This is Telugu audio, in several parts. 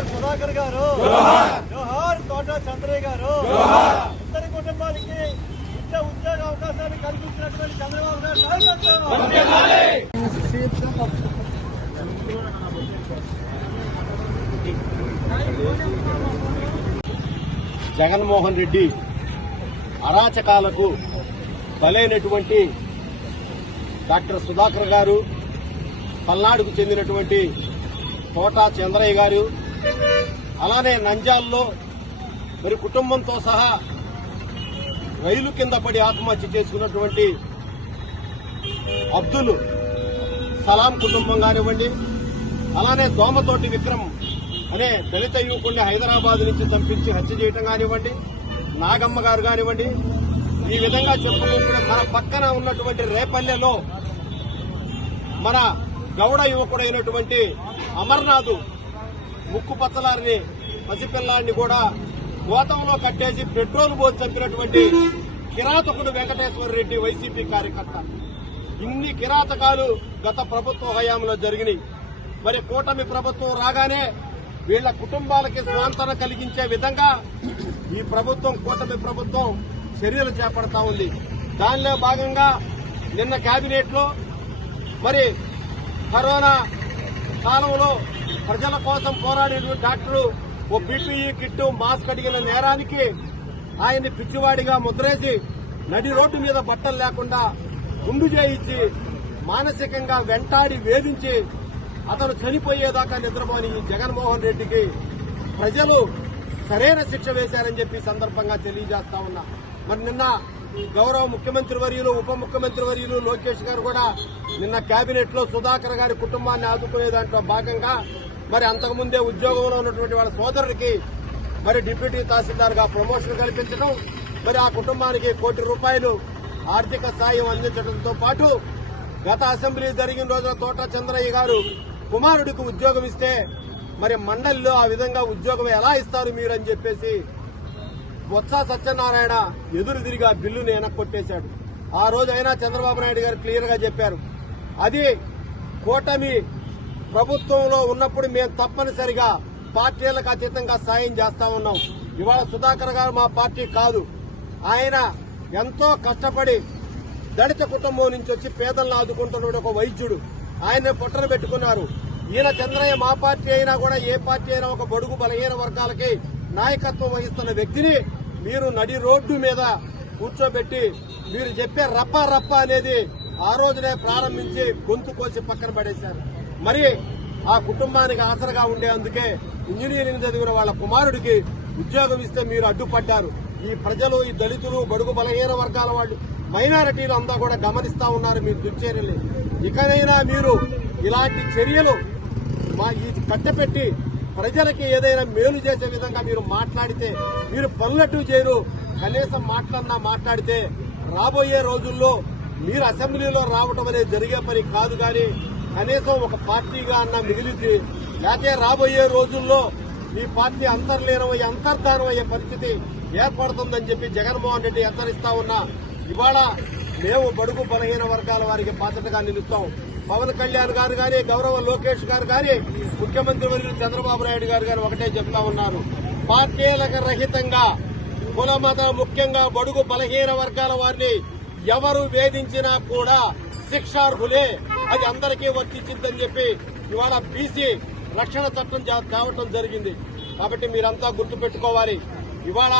డాక్టర్ సుధాకర్ గారు. జోహార్! తోట చంద్రయ్య గారు. ఇద్దరి కుటుంబానికి విద్య ఉద్యోగ అవకాశాలు కల్పించినటువంటి చంద్రబాబు గారు. జగన్మోహన్ రెడ్డి అరాచకాలకు బలైనటువంటి డాక్టర్ సుధాకర్ గారు పల్నాడుకు చెందినటువంటి కోటా చంద్రయ్య గారు అలానే నంజాల్లో మరి కుటుంబంతో సహా రైలు కింద పడి ఆత్మహత్య చేసుకున్నటువంటి అబ్దుల్ సలాం కుటుంబం కానివ్వండి అలానే దోమతోటి విక్రమ్ అనే దళిత యువకుడిని హైదరాబాద్ నుంచి చంపించి హత్య చేయటం కానివ్వండి నాగమ్మ గారు కానివ్వండి ఈ విధంగా చెప్పుకుంటే మన పక్కన ఉన్నటువంటి రేపల్లెలో మన గౌడ యువకుడైనటువంటి అమర్నాథ్ ముక్కు పచ్చలారిని పసిపిల్లాన్ని కూడా గోతంలో కట్టేసి పెట్రోల్ పోసి చంపినటువంటి కిరాతకుడు వెంకటేశ్వర రెడ్డి వైసీపీ కార్యకర్త. ఇన్ని కిరాతకాలు గత ప్రభుత్వ హయాంలో జరిగినాయి. మరి కూటమి ప్రభుత్వం రాగానే వీళ్ళ కుటుంబాలకి స్వాంతన కలిగించే విధంగా ఈ ప్రభుత్వం కూటమి ప్రభుత్వం చర్యలు చేపడతా ఉంది. దానిలో భాగంగా నిన్న కేబినెట్లో మరి కరోనా కాలంలో ప్రజల కోసం పోరాడిన డాక్టరు ఓ పీపీఈ కిట్టు మాస్క్ అడిగిన నేరానికి ఆయన్ని పిచ్చివాడిగా ముద్రేసి నడి రోడ్డు మీద బట్టలు లేకుండా గుండు చేయించి మానసికంగా వెంటాడి వేధించి అతను చనిపోయేదాకా నిద్రపోని ఈ జగన్మోహన్ రెడ్డికి ప్రజలు సరైన శిక్ష వేశారని చెప్పి సందర్భంగా తెలియజేస్తా ఉన్నా. మరి నిన్న గౌరవ ముఖ్యమంత్రి వర్యులు ఉప ముఖ్యమంత్రి వర్యులు లోకేష్ గారు కూడా నిన్న కేబినెట్లో సుధాకర్ గారి కుటుంబాన్ని ఆదుకునే దాంట్లో భాగంగా మరి అంతకుముందే ఉద్యోగంలో ఉన్నటువంటి వాళ్ళ సోదరుడికి మరి డిప్యూటీ తహసీల్దార్గా ప్రమోషన్ కల్పించడం మరి ఆ కుటుంబానికి కోటి రూపాయలు ఆర్థిక సాయం అందించడంతో పాటు గత అసెంబ్లీ జరిగిన రోజున తోట చంద్రయ్య గారు కుమారుడికి ఉద్యోగం ఇస్తే మరి మండలిలో ఆ విధంగా ఉద్యోగం ఎలా ఇస్తారు మీరు అని చెప్పేసి బొత్స సత్యనారాయణ ఎదురు తిరిగి ఆ బిల్లుని వెనక్కొట్టేశాడు ఆ రోజు అయినా చంద్రబాబు నాయుడు గారు క్లియర్గా చెప్పారు. అది కూటమి ప్రభుత్వంలో ఉన్నప్పుడు మేము తప్పనిసరిగా పార్టీలకు అతీతంగా సాయం చేస్తా ఉన్నాం. ఇవాళ సుధాకర్ గారు మా పార్టీ కాదు. ఆయన ఎంతో కష్టపడి దళిత కుటుంబం నుంచి వచ్చి పేదలను ఆదుకుంటున్నాడు ఒక వైద్యుడు. ఆయన పుట్టను పెట్టుకున్నారు. ఈయన చంద్రయ్య మా పార్టీ అయినా కూడా ఏ పార్టీ అయినా ఒక బడుగు బలహీన వర్గాలకి నాయకత్వం వహిస్తున్న వ్యక్తిని మీరు నడి రోడ్డు మీద కూర్చోబెట్టి మీరు చెప్పే రప్ప రప్ప అనేది ఆ రోజునే ప్రారంభించి గొంతు కోసి పక్కన పడేశారు. మరి ఆ కుటుంబానికి ఆసరగా ఉండేందుకే ఇంజనీరింగ్ చదివిన వాళ్ళ కుమారుడికి ఉద్యోగం ఇస్తే మీరు అడ్డుపడ్డారు. ఈ ప్రజలు ఈ దళితులు బడుగు బలహీన వర్గాల వాళ్ళు మైనారిటీలు అంతా కూడా గమనిస్తా ఉన్నారు మీ దుర్చర్యలు ఇకనైనా మీరు ఇలాంటి చర్యలు మా ఈ కట్టపెట్టి ప్రజలకి ఏదైనా మేలు చేసే విధంగా మీరు మాట్లాడితే మీరు పనులట్టు చేయరు. కనీసం మాట్లాడినా మాట్లాడితే రాబోయే రోజుల్లో మీరు అసెంబ్లీలో రావటం అనేది జరిగే పని కాదు కానీ కనీసం ఒక పార్టీగా అన్న మిగిలింది లేకపోతే రాబోయే రోజుల్లో మీ పార్టీ అంతర్లీనమయ్యే అంతర్ధానమయ్యే పరిస్థితి ఏర్పడుతుందని చెప్పి జగన్మోహన్ రెడ్డి హెచ్చరిస్తా ఉన్నా ఇవాళ మేము బడుగు బలహీన వర్గాల వారికి బాధ్యతగా నిలుస్తాం. పవన్ కళ్యాణ్ గారు గాని గౌరవ లోకేష్ గారు గాని ముఖ్యమంత్రి వర్యులు చంద్రబాబు నాయుడు గారు గారు ఒకటే చెప్తా ఉన్నారు. పార్టీలకు రహితంగా కుల మత ముఖ్యంగా బడుగు బలహీన వర్గాల వారిని ఎవరు వేధించినా కూడా శిక్షార్హులే అది అందరికీ వర్తించిందని చెప్పి ఇవాళ బీసీ రక్షణ చట్టం తేవటం జరిగింది. కాబట్టి మీరంతా గుర్తుపెట్టుకోవాలి. ఇవాళ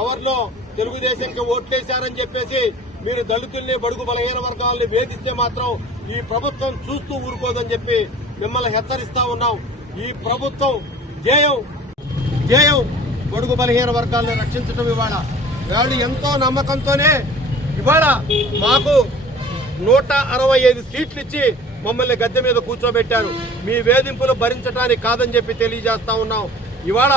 ఎవరిలో తెలుగుదేశంకి ఓట్లేశారని చెప్పేసి మీరు దళితుల్ని బడుగు బలహీన వర్గాలని వేధిస్తే మాత్రం ఈ ప్రభుత్వం చూస్తూ ఊరుకోదని చెప్పి మిమ్మల్ని హెచ్చరిస్తా ఉన్నాం. ఈ ప్రభుత్వం ధ్యేయం ధ్యేయం బడుగు బలహీన వర్గాలను రక్షించడం ఇవాళ. వాళ్ళు ఎంతో నమ్మకంతోనే ఇవాళ మాకు నూట అరవై ఐదు సీట్లు ఇచ్చి మమ్మల్ని గద్దె మీద కూర్చోబెట్టారు. మీ వేధింపులు భరించడానికి కాదని చెప్పి తెలియజేస్తా ఉన్నాం. ఇవాళ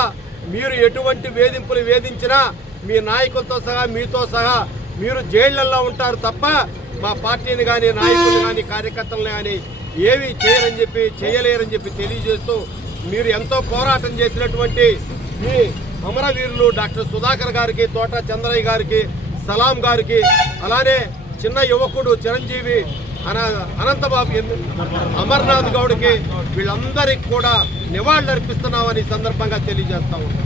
మీరు ఎటువంటి వేధింపులు వేధించినా మీ నాయకులతో సహా మీతో సహా మీరు జైళ్ళలో ఉంటారు తప్ప మా పార్టీని కానీ నాయకులు కానీ కార్యకర్తలను కానీ ఏవి చేయరని చెప్పి చేయలేరని చెప్పి తెలియజేస్తూ మీరు ఎంతో పోరాటం చేసినటువంటి మీ అమరవీరులు డాక్టర్ సుధాకర్ గారికి తోట చంద్రయ్య గారికి సలాం గారికి అలానే చిన్న యువకుడు చిరంజీవి అన అనంతబాబు అమర్నాథ్ గౌడ్కి వీళ్ళందరికీ కూడా నివాళులర్పిస్తున్నామని సందర్భంగా తెలియజేస్తా ఉన్నాం.